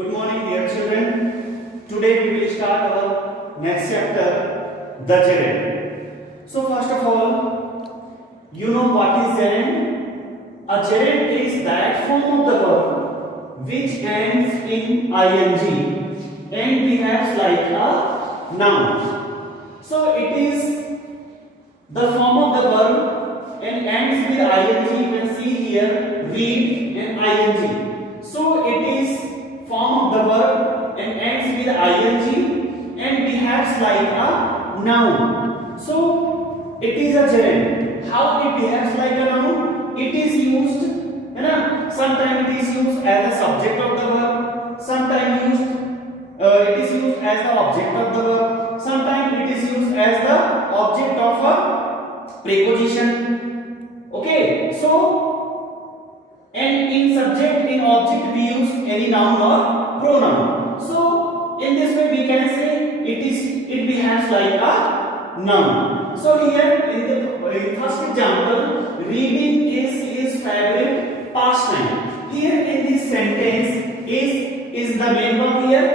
Good morning, dear children. Today we will start our next chapter, the gerund. So first of all, you know what is gerund? A gerund is that form of the verb which ends in ing and behaves like a noun. So it is the form of the verb and ends with ing. You can see here read and ing. So it is form of the verb and ends with ing and behaves like a noun. So it is a gerund. How it behaves like a noun? It is used, sometimes it is used as the subject of the verb, sometimes it is used as the object of the verb, sometimes it is used as the object of a preposition. Okay, so and in subject, in object we use any noun or pronoun. So in this way we can say it behaves like a noun. So here in first example, reading is his favorite pastime. Here in this sentence is the main verb here,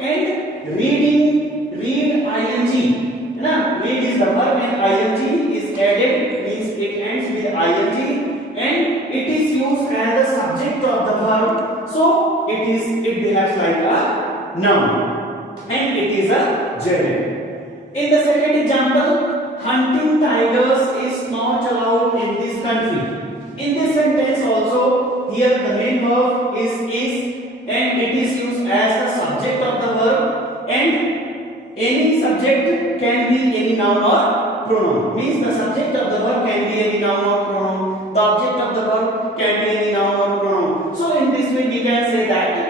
and reading read ing. Read is the verb and ing is added, means it ends with ing, and it is used as the subject of the verb. So it behaves like a noun and it is a gerund. In the second example, hunting tigers is not allowed in this country. In this sentence also, here the main verb is and it is used as the subject of the verb, and any subject can be any noun or pronoun. Means the subject of the verb can be any noun or pronoun. The object of the verb can be any noun or pronoun. So in this way we can say that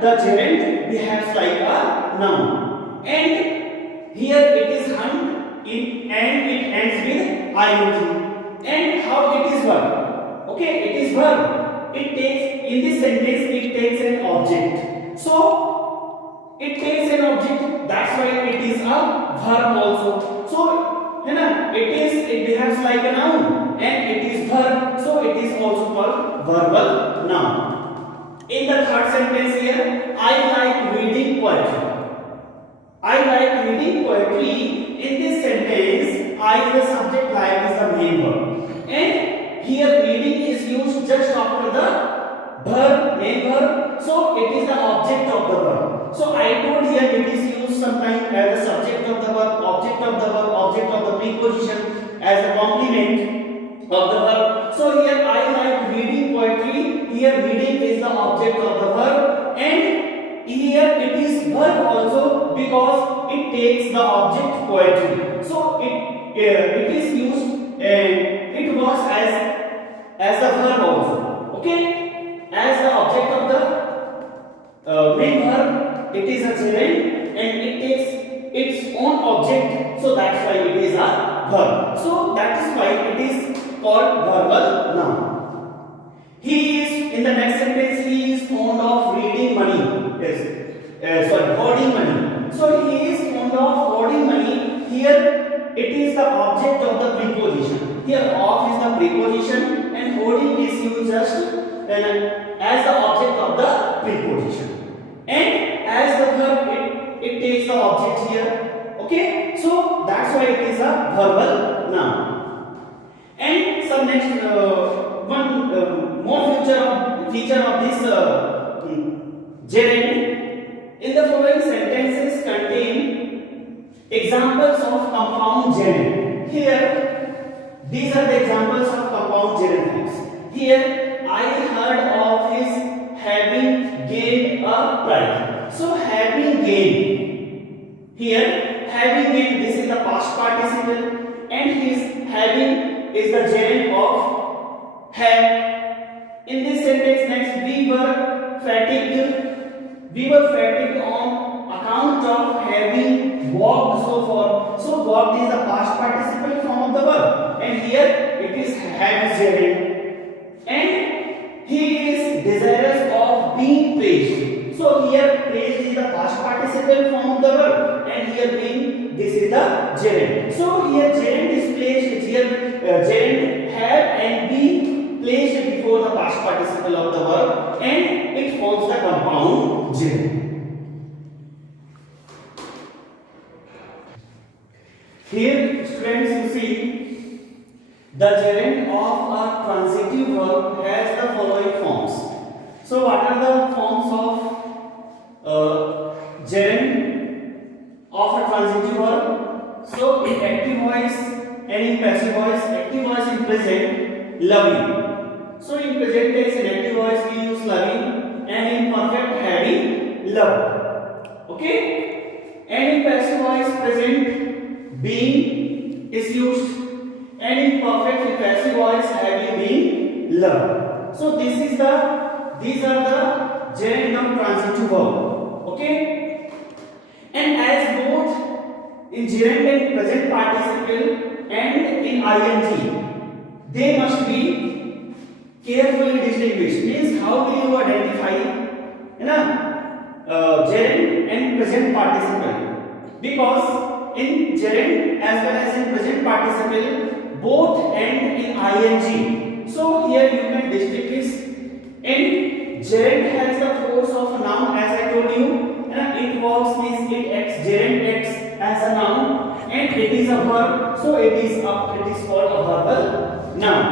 the gerund behaves like a noun. And here it is hunt and it ends with ing. And how it is verb? Okay, it is verb. It takes, in this sentence it takes an object. So it takes an object, that's why it is a verb also. So it behaves like a noun and it is verb, so it is also called verbal noun. In the third sentence here, I like reading poetry. I like reading poetry. In this sentence, I is the subject, like is the main verb, and here reading is used just after the verb, main verb, so it is the object of the verb. So I told here it is used sometimes as the subject of the verb, object of the verb, object of the preposition, as a complement of the verb. So here I like reading poetry. Here reading is the object of the verb, and here it is verb also because it takes the object poetry. So it is used and it works as the verb also. Okay, as the object of the main verb, it is a gerund and it takes its own object. So that's why it is a verb. So that is why it is called verbal noun. He is, in the next sentence, he is fond of reading money. Yes, hoarding money. So he is fond of hoarding money. Here it is the object of the preposition. Here of is the preposition and hoarding is used just as the object of the preposition. And as the verb, it takes the object here. Okay, so that's why it is a verbal noun. And some next one more feature of this gerund. In the following sentences contain examples of compound gerund. Here, these are the examples of compound gerund types. Here, I heard of his having gained a prize. So having gained. Here, having gained, this is the past participle, and his having is the gerund of have. In this sentence next, we were fatigued. We were fatigued on account of having walked so far. So walked is the past participle form of the verb, and here it is have gerund. And he is desirous of being praised. So here praised is the past participle form of the verb, and here being, this is the gerund. So here gerund is placed here. Gerund have and be placed before the past participle of the verb, and it forms the compound gerund. Here, students, you see the gerund of a transitive verb has the following forms. So, what are the forms of gerund of a transitive verb? So, in active voice and in passive voice, active voice in present, loving. So, in present tense in active voice we use loving, and in perfect having, loved. Okay? And in passive voice present being is used, and in perfect in passive voice having been loved. So these are the gerund of transitive verb. Okay? And as both in gerund and present participle and in ing, they must be carefully distinguished. Means how will you identify gerund and present participle? Because in gerund as well as in present participle both end in ing. So here you can distinguish. In gerund has the force of a noun, as I told you. It works means it acts, gerund acts as a noun, and it is a verb. So it is called a verbal noun.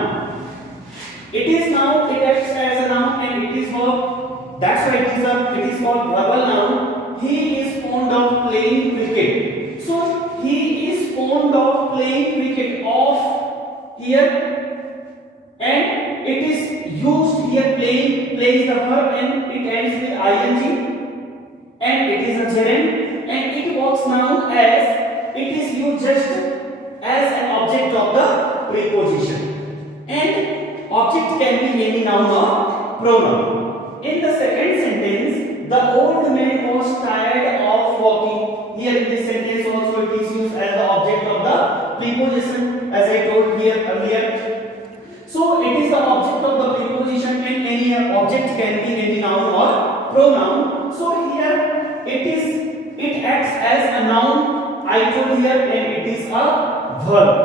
It is noun, it acts as a noun, and it is verb. That's why it is called verbal noun. He is fond of playing cricket. So he is fond of playing cricket. Of here, and it is used here. Plays the verb and it ends with ing, and it is a gerund, and it works now as it is used just as an object of the preposition, and object can be any noun or pronoun. In the second sentence, the old man was tired of walking. Here in this sentence also it is used as the object of the preposition, as I told here earlier. So it is the object of the preposition, and any object can be any noun or pronoun. So here it acts as a noun, I told here, and it is a verb.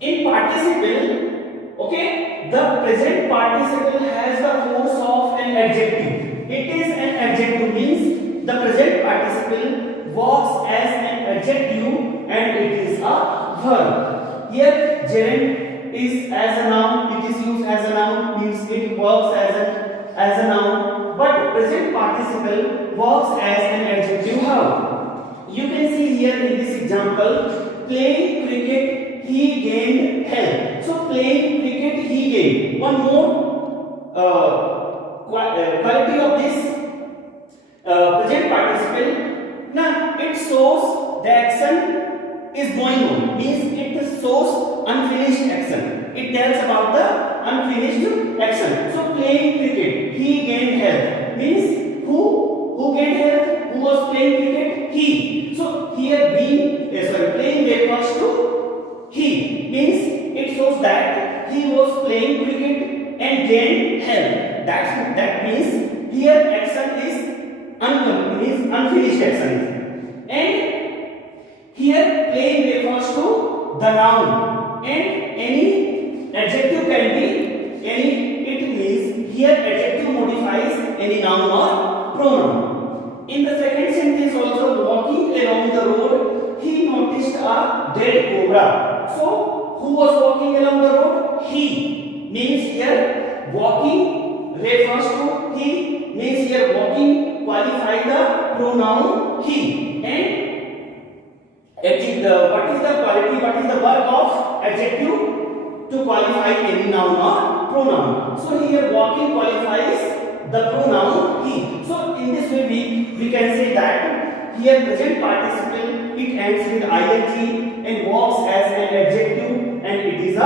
In participle, okay, the present participle has the force of an adjective. It is an adjective, means the present participle works as an adjective and it is a verb. Here gerund is as a noun, it is used as a noun, means it works as a noun, but present participle works as an adjective. How? You can see here in this example, playing cricket he gained health. So playing cricket he gained. One more quality of this present participle, now it shows the action is going on, means it shows unfinished action. It tells about the unfinished action. So playing cricket he gained health, means who gained health? Who was playing cricket? He. So here playing refers to he, means it shows that he was playing cricket and gained health. That means here action is unfinished action, and here playing refers to the noun, and any adjective can be any. It means here adjective modifies any noun or pronoun. In the second sentence also, walking along the road he noticed a dead cobra. So who was walking along the road? He, means here walking refers to he, means here walking qualify the pronoun he, and what is the quality, what is the verb of adjective? To qualify any noun or pronoun. So here walking qualifies the pronoun he. So in this way we can say that here present participle it ends with ing and works as an adjective and it is a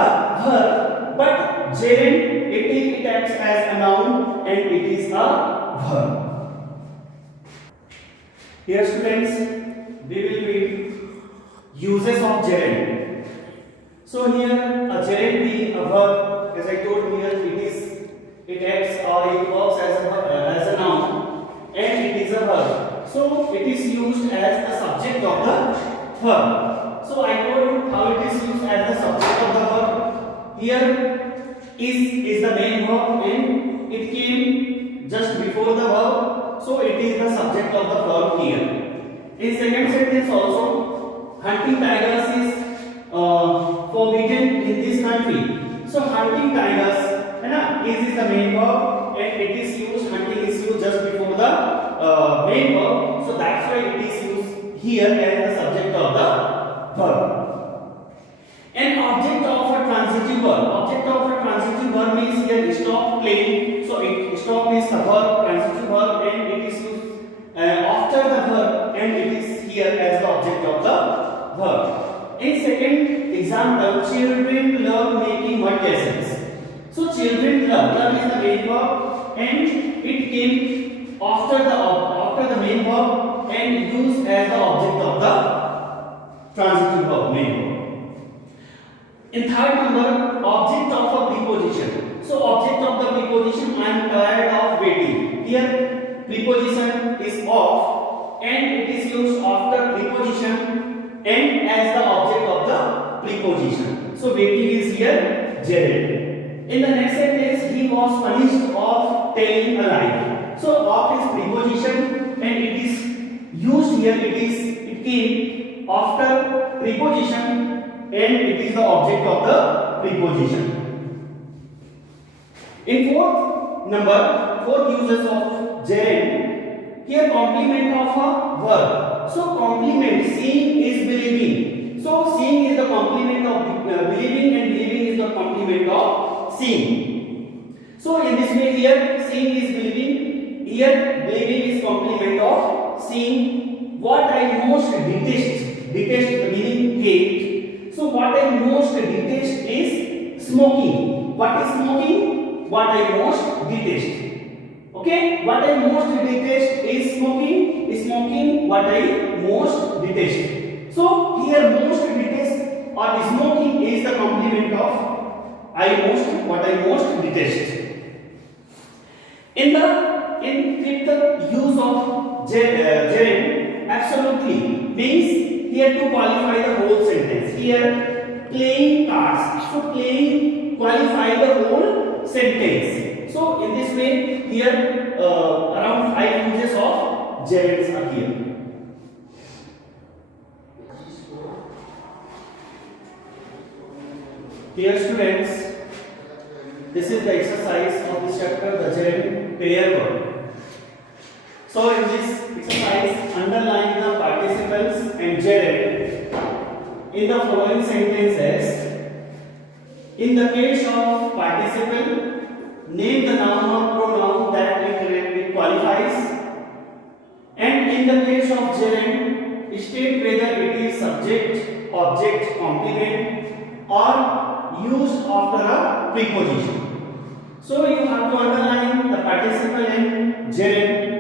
verb, but gerund it acts as a noun and it is a verb. Here students, we will read uses of gerund. So here a gerund being a verb, as I told here, it acts or it works as a noun and it is a verb. So it is used as the subject of the verb. So I told you how it is used as the subject of the verb. Here is the main verb and it came just before the verb. So subject of the verb here. In second sentence also, hunting tigers is forbidden in this country. So hunting tigers, है ना, is the main verb and it is used, hunting is used just before the main verb. So that's why it is used here as the subject of the verb. An object of a transitive verb. Object of a transitive verb means here stop playing. So it stop is the verb, transitive verb, and it is used after the verb, and it is here as the object of the verb. In second example, children love making mud castles. So children love is the main verb, and it came after the main verb and used as the object of the transitive verb, main verb. In third number, object of a preposition. So object of the preposition, I am tired of waiting. Here preposition is of and it is used after preposition and as the object of the preposition. So waiting is here Jared. In the next sentence, he was punished of telling a lie. So of is preposition and it is used here. It came after preposition and it is the object of the preposition. In fourth uses of gerund, here complement of a verb. So complement, seeing is believing. So seeing is the complement of believing and believing is the complement of seeing. So in this way here seeing is believing, here believing is complement of seeing. What I most detest the meaning hate. So what I most detest is smoking. What is smoking? What I most detest. Okay? What I most detest is smoking. Smoking, what I most detest. So here most detest or smoking is the complement of what I most detest. In fifth use of gerund, absolutely means here to qualify the whole sentence. Here playing cards. So playing qualify the whole sentence. So in this way here around 5 uses of gerunds are here. Dear students, this is the exercise of this chapter, the gerund pair verb. So in this exercise, underline the participles and gerund in the following sentences. In the case of participle, name the noun or pronoun that it qualifies. And in the case of gerund, state whether it is subject, object, complement or used after a preposition. So you have to underline the participle and gerund.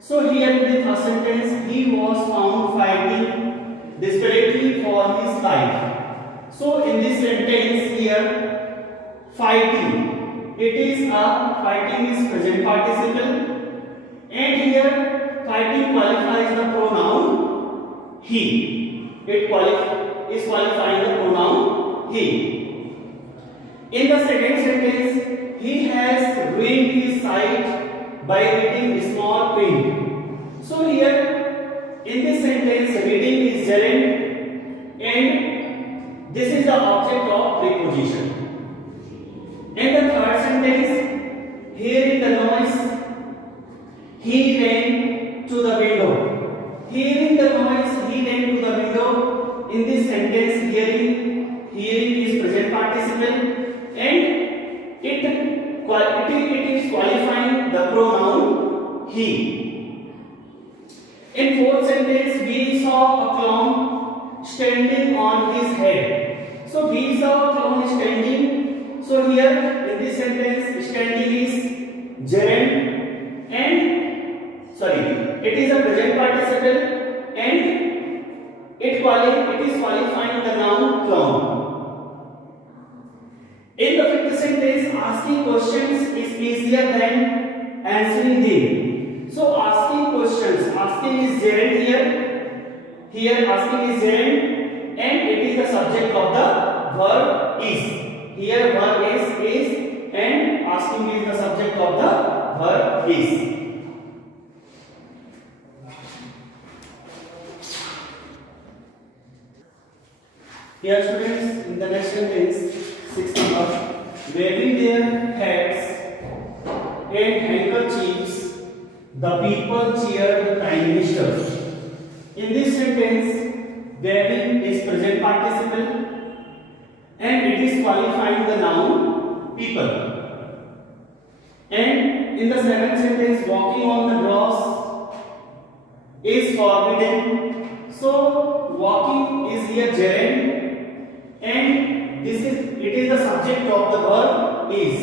So here in the first sentence, he was found fighting desperately for his life. So in this sentence here, fighting, fighting is present participle, and here fighting qualifies the pronoun he. It is qualifying the pronoun he. In the second sentence, he has ruined his sight by reading small print. So here in this sentence, reading is gerund and this is the object of preposition. In the third sentence, hearing the noise, he ran to the window. Hearing the noise, he ran to the window. In this sentence, hearing is present participle and it is qualifying the pronoun he. In fourth sentence, we saw a clown standing on his head. So we saw a clown standing. So here in this sentence, standing is gerund and it is a present participle and it is qualifying the noun clown. In the fifth sentence, asking questions is easier than answering them. So asking questions, asking is gerund here. Here asking is gerund and it is the subject of the verb is. Here verb is and asking is the subject of the verb is. Here students, in the next sentence, 6 number, waving their hats and handkerchiefs, the people cheered the Prime Minister. In this sentence, waving is present participle and it is qualifying the noun people. And in the seventh sentence, walking on the grass is forbidden. So walking is here gerund, and it is the subject of the verb is.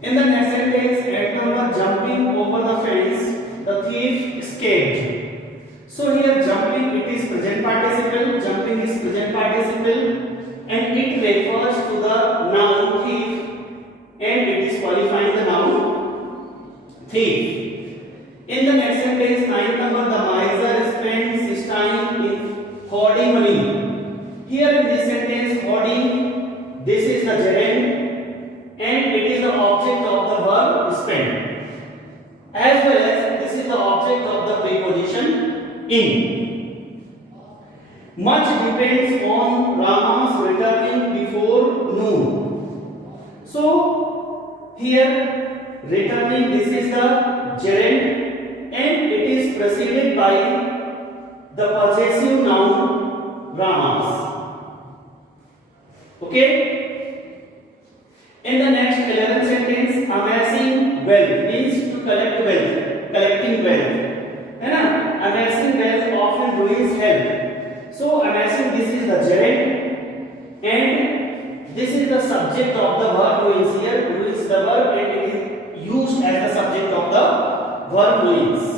In the next sentence, at number, jumping over the fence, the thief escaped. So here jumping, it is present participle, jumping is present participle, and it refers to the noun thief, and it is qualifying the noun thief. In the next sentence, 9 number, the miser spends his time in hoarding money. Here in this sentence, hoarding, this is the gerund, and it is the object of the verb spend, as well as this is the object of the preposition in. Much depends on Rama's returning before noon. So here returning, this is the gerund, and it is preceded by the possessive noun Ramas. Okay. In the next 11th sentence, amassing wealth means to collect wealth, collecting wealth. Amassing wealth often ruins health. So amassing, this is the gerund, and this is the subject of the verb ruins. Here ruins the verb, and it is used as the subject of the verb ruins.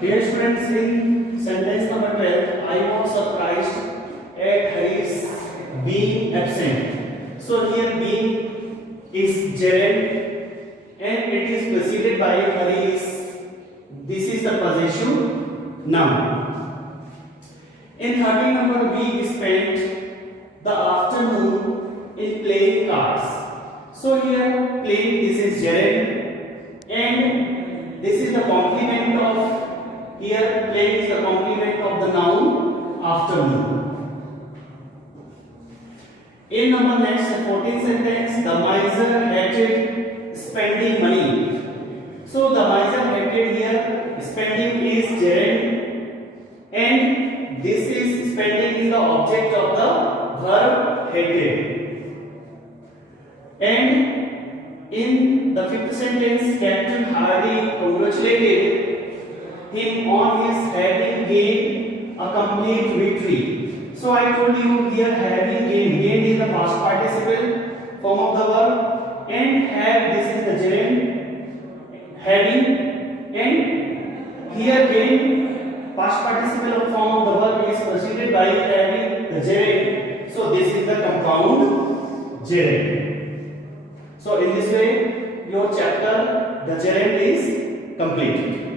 Dear students, in sentence number 12, I was surprised at Hari's being absent. So here being is gerund, and it is preceded by Hari's. This is the possessive noun. In 13 number, we spent the afternoon in playing cards. So here playing, this is gerund, and this is the complement of. Here playing is the complement of the noun afternoon. In number next 14th sentence, the miser hated spending money. So the miser hated, here spending is gerund, and this is spending is the object of the verb hated. And in the 5th sentence, Captain Hardy congratulated him on his having gained a complete victory. So I told you here having gained is the past participle form of the verb, and have, this is the gerund, having, and here gained past participle form of the verb is preceded by having the gerund. So this is the compound gerund. So in this way your chapter the gerund is completed.